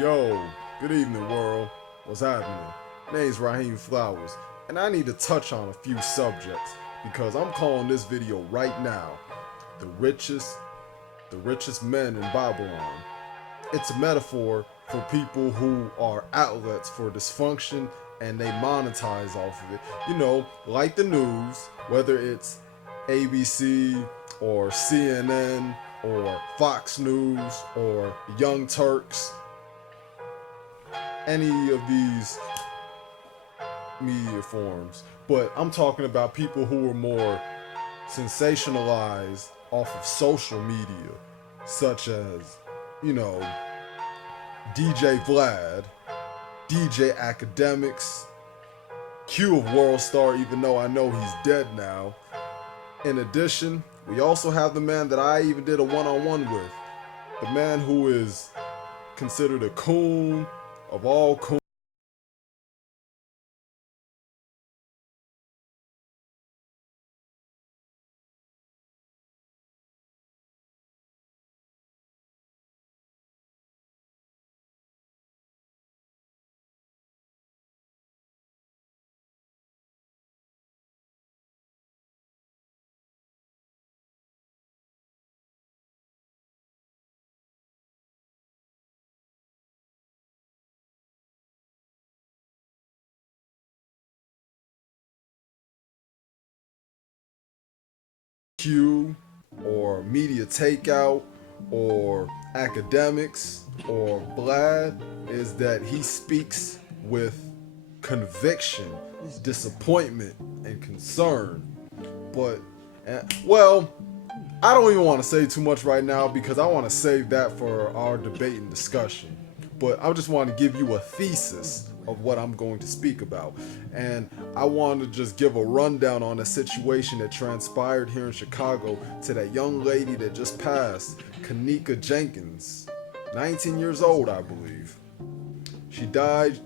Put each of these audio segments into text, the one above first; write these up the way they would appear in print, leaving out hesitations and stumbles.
Yo, good evening, world. What's happening? My name's Raheem Flowers, and I need to touch on a few subjects because I'm calling this video right now the richest men in Babylon. It's a metaphor for people who are outlets for dysfunction and they monetize off of it. You know, like the news, whether it's ABC or CNN or Fox News or Young Turks, any of these media forms. But I'm talking about people who are more sensationalized off of social media, such as, you know, DJ Vlad, DJ Academics, Q of World Star, even though I know he's dead now. In addition, we also have the man that I even did a one-on-one with, the man who is considered a coon of all coons. Q or Media Takeout or Academics or Vlad is that he speaks with conviction, disappointment, and concern. But, well, I don't even want to say too much right now because I want to save that for our debate and discussion. But I just want to give you a thesis of what I'm going to speak about. And I want to just give a rundown on a situation that transpired here in Chicago to that young lady that just passed, Kenneka Jenkins, 19 years old, I believe. She died,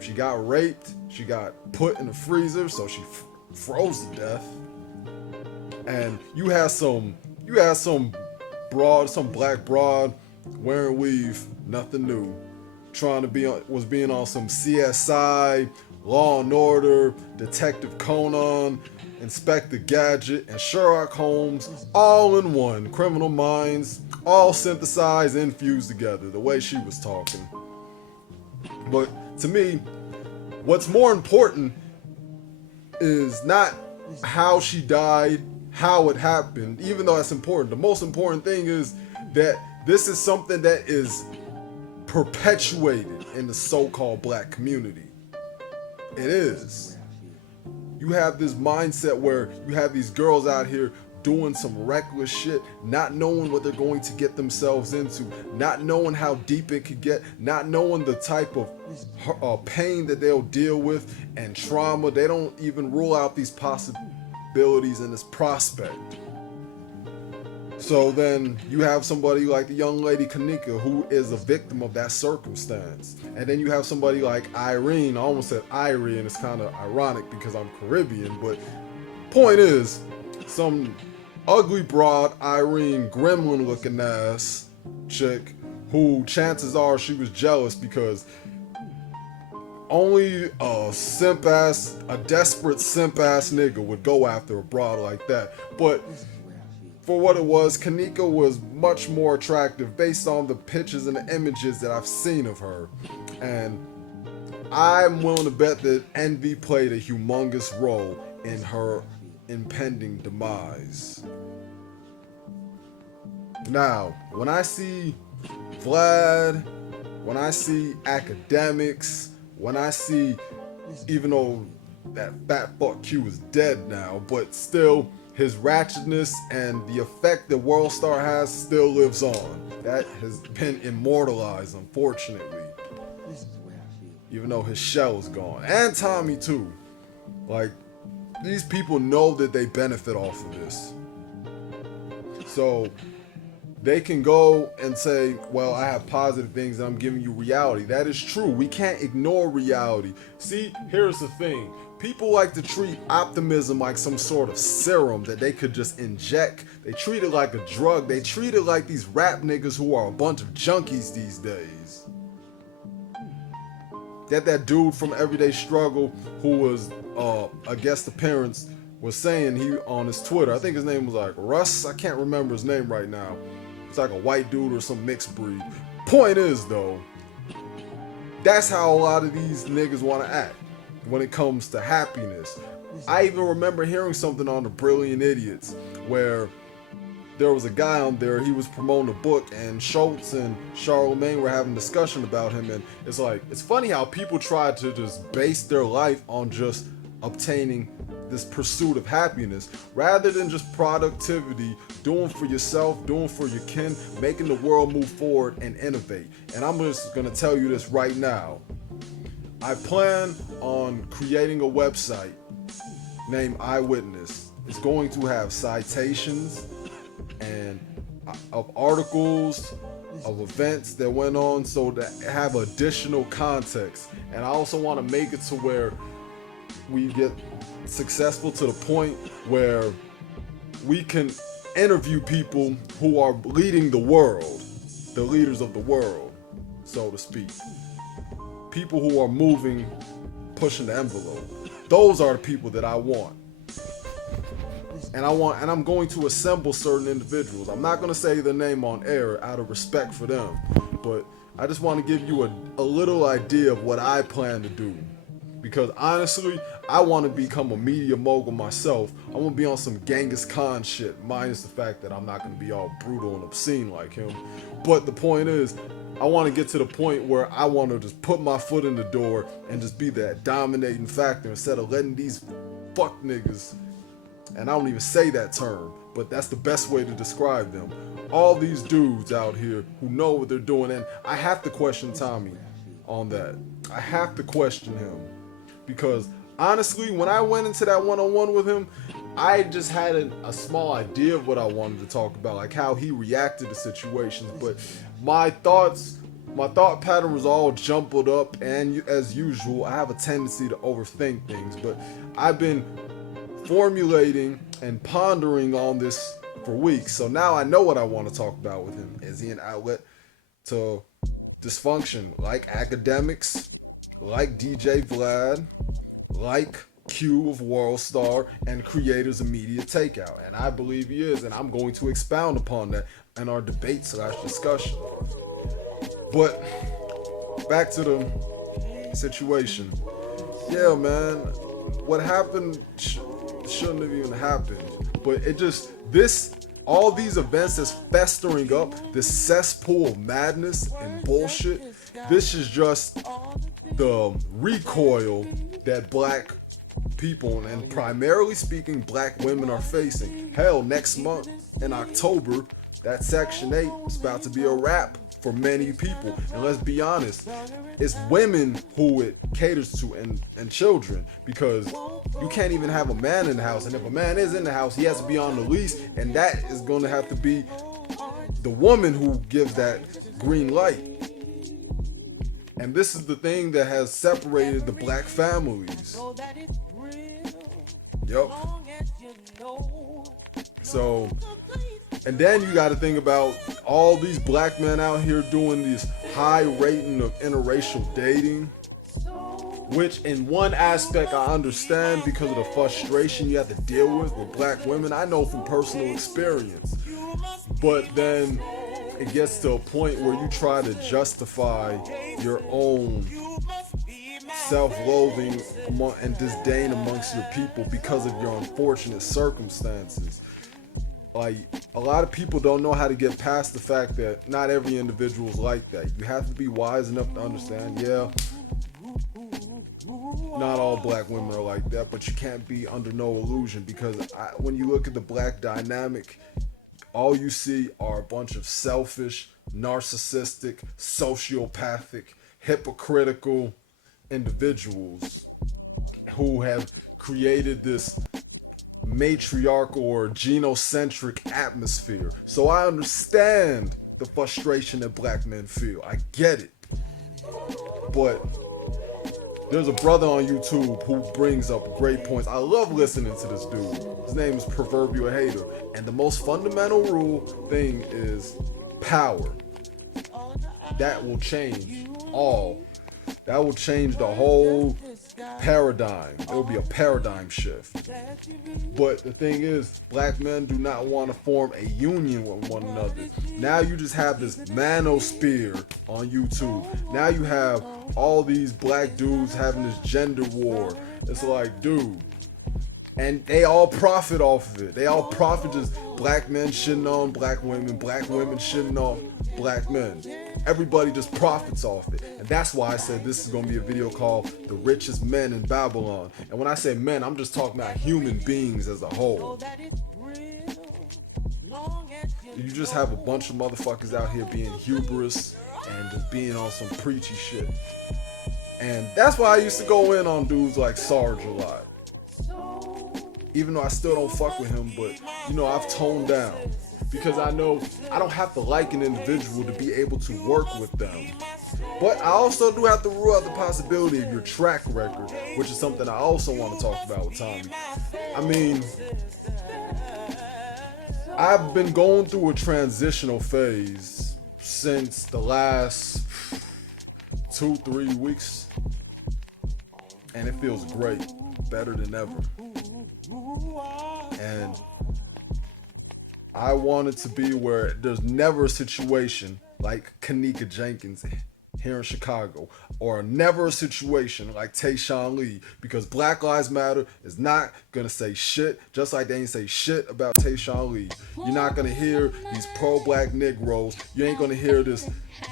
she got raped, she got put in the freezer, so she froze to death. And you had some black broad wearing weave, nothing new, trying to being on some CSI, Law and Order, Detective Conan, Inspector Gadget, and Sherlock Holmes, all in one. Criminal Minds, all synthesized and fused together, the way she was talking. But to me, what's more important is not how she died, how it happened, even though that's important. The most important thing is that this is something that is perpetuated in the so-called black community. It is. You have this mindset where you have these girls out here doing some reckless shit, not knowing what they're going to get themselves into, not knowing how deep it could get, not knowing the type of pain that they'll deal with and trauma. They don't even rule out these possibilities in this prospect. So then you have somebody like the young lady Kenneka who is a victim of that circumstance. And then you have somebody like Irene. I almost said Irene. It's kind of ironic because I'm Caribbean. But point is, some ugly broad Irene gremlin looking ass chick who chances are she was jealous because only a desperate simp ass nigga would go after a broad like that. But for what it was, Kenneka was much more attractive based on the pictures and the images that I've seen of her. And I'm willing to bet that envy played a humongous role in her impending demise. Now, when I see Vlad, when I see Academics, when I see, even though that fat fuck Q is dead now, but still, his ratchetness and the effect that World Star has still lives on. That has been immortalized, unfortunately. Even though his shell is gone. And Tommy too. Like, these people know that they benefit off of this. So they can go and say, well, I have positive things and I'm giving you reality. That is true. We can't ignore reality. See, here's the thing. People like to treat optimism like some sort of serum that they could just inject. They treat it like a drug. They treat it like these rap niggas who are a bunch of junkies these days. that dude from Everyday Struggle who was, I guess the parents was saying he on his Twitter. I think his name was like Russ. I can't remember his name right now. It's like a white dude or some mixed breed. Point is though, that's how a lot of these niggas want to act when it comes to happiness. I even remember hearing something on the Brilliant Idiots where there was a guy on there, he was promoting a book, and Schultz and Charlemagne were having a discussion about him, and it's like, it's funny how people try to just base their life on just obtaining this pursuit of happiness rather than just productivity, doing for yourself, doing for your kin, making the world move forward and innovate. And I'm just gonna tell you this right now. I plan on creating a website named Eyewitness. It's going to have citations and of articles, of events that went on, so that have additional context. And I also want to make it to where we get successful to the point where we can interview people who are leading the world, the leaders of the world, so to speak. People who are moving, pushing the envelope. Those are the people that I want. And I'm going to assemble certain individuals. I'm not going to say their name on air out of respect for them, but I just want to give you a little idea of what I plan to do. Because honestly, I want to become a media mogul myself. I want to be on some Genghis Khan shit, minus the fact that I'm not going to be all brutal and obscene like him. But the point is, I want to get to the point where I want to just put my foot in the door and just be that dominating factor instead of letting these fuck niggas, and I don't even say that term, but that's the best way to describe them. All these dudes out here who know what they're doing, and I have to question Tommy on that. I have to question him. Because honestly, when I went into that one-on-one with him, I just had a small idea of what I wanted to talk about, like how he reacted to situations. But my thought pattern was all jumbled up, and as usual, I have a tendency to overthink things. But I've been formulating and pondering on this for weeks, so now I know what I want to talk about with him. Is he an outlet to dysfunction, like academics, like DJ Vlad, like Q of World Star, and creators of Media Takeout? And I believe he is, and I'm going to expound upon that in our debate/discussion. But back to the situation. Yeah, man, what happened shouldn't have even happened. But it just, all these events that's festering up, this cesspool of madness and bullshit, this is just the recoil that black people, and primarily speaking black women, are facing. Hell, next month in October, that Section 8 is about to be a wrap for many people. And let's be honest, it's women who it caters to, and children, because you can't even have a man in the house, and if a man is in the house, he has to be on the lease, and that is going to have to be the woman who gives that green light. And this is the thing that has separated the black families. Yep. So, and then you got to think about all these black men out here doing this high rating of interracial dating, which in one aspect I understand because of the frustration you have to deal with black women. I know from personal experience. But then it gets to a point where you try to justify your own self-loathing and disdain amongst your people because of your unfortunate circumstances. Like, a lot of people don't know how to get past the fact that not every individual is like that. You have to be wise enough to understand, yeah, not all black women are like that, but you can't be under no illusion, because when you look at the black dynamic, all you see are a bunch of selfish, narcissistic, sociopathic, hypocritical individuals who have created this matriarchal or genocentric atmosphere. So I understand the frustration that black men feel. I get it. But there's a brother on YouTube who brings up great points. I love listening to this dude. His name is Proverbial Hater. And the most fundamental thing is power. That will change all. That will change the whole paradigm. It will be a paradigm shift. But the thing is, black men do not want to form a union with one another. Now you just have this manosphere on YouTube. Now you have all these black dudes having this gender war. It's like, dude. And they all profit off of it. They all profit just black men shitting on black women shitting on black men. Everybody just profits off it. And that's why I said this is going to be a video called The Richest Men in Babylon. And when I say men, I'm just talking about human beings as a whole. You just have a bunch of motherfuckers out here being hubris and just being on some preachy shit. And that's why I used to go in on dudes like Sarge a lot. Even though I still don't fuck with him, but you know, I've toned down because I know I don't have to like an individual to be able to work with them. But I also do have to rule out the possibility of your track record, which is something I also want to talk about with Tommy. I mean, I've been going through a transitional phase since the last 2-3 weeks, and it feels great, better than ever. And I want it to be where there's never a situation like Kenneka Jenkins here in Chicago, or never a situation like Tayshaun Lee, because Black Lives Matter is not gonna say shit, just like they ain't say shit about Tayshaun Lee. You're not gonna hear these pro-black Negroes. You ain't gonna hear this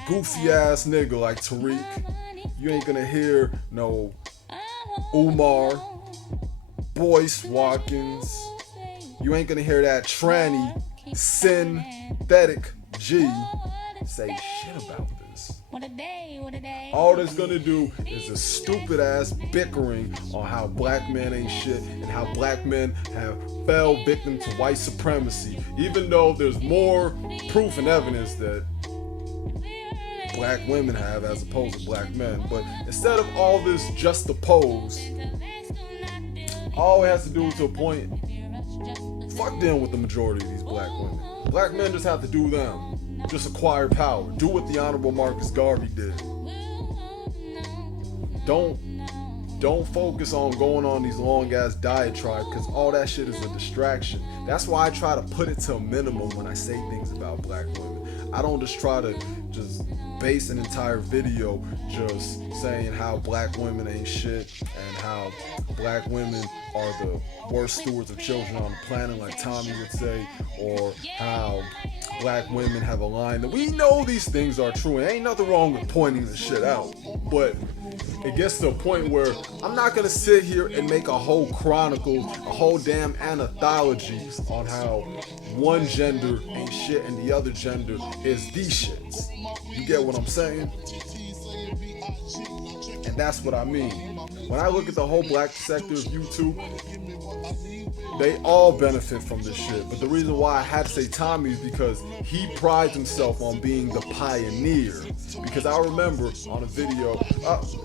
goofy ass nigga like Tariq. You ain't gonna hear no Umar, Boyce Watkins. You ain't gonna hear that tranny synthetic G say shit about this. All that's gonna do is a stupid ass bickering on how black men ain't shit and how black men have fell victim to white supremacy, even though there's more proof and evidence that black women have as opposed to black men. But instead of all this just a pose, all it has to do to a point, fuck them with the majority of these black women. Black men just have to do them. Just acquire power. Do what the Honorable Marcus Garvey did. Don't focus on going on these long ass diatribes, because all that shit is a distraction. That's why I try to put it to a minimum when I say things about black women. I don't just try to just base an entire video just saying how black women ain't shit and how black women are the worst stewards of children on the planet, like Tommy would say, or how black women have a line that we know these things are true, and ain't nothing wrong with pointing the shit out. But it gets to a point where I'm not gonna sit here and make a whole chronicle, a whole damn anthology on how one gender ain't shit and the other gender is the shits. You get what I'm saying? And that's what I mean. When I look at the whole black sector of YouTube, they all benefit from this shit. But the reason why I had to say Tommy is because he prides himself on being the pioneer. Because I remember on a video,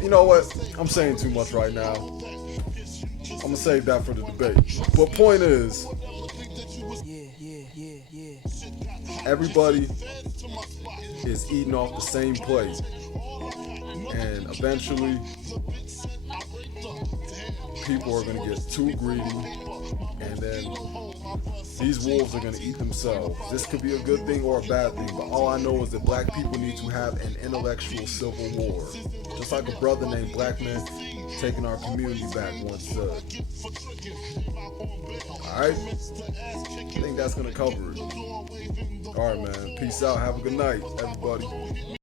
you know what? I'm saying too much right now. I'm gonna save that for the debate. But point is, everybody is eating off the same plate. And eventually, people are gonna get too greedy, and then these wolves are gonna eat themselves. This could be a good thing or a bad thing, but all I know is that black people need to have an intellectual civil war. Just like a brother named Black Man taking our community back once said. Alright? I think that's gonna cover it. Alright, man. Peace out. Have a good night, everybody.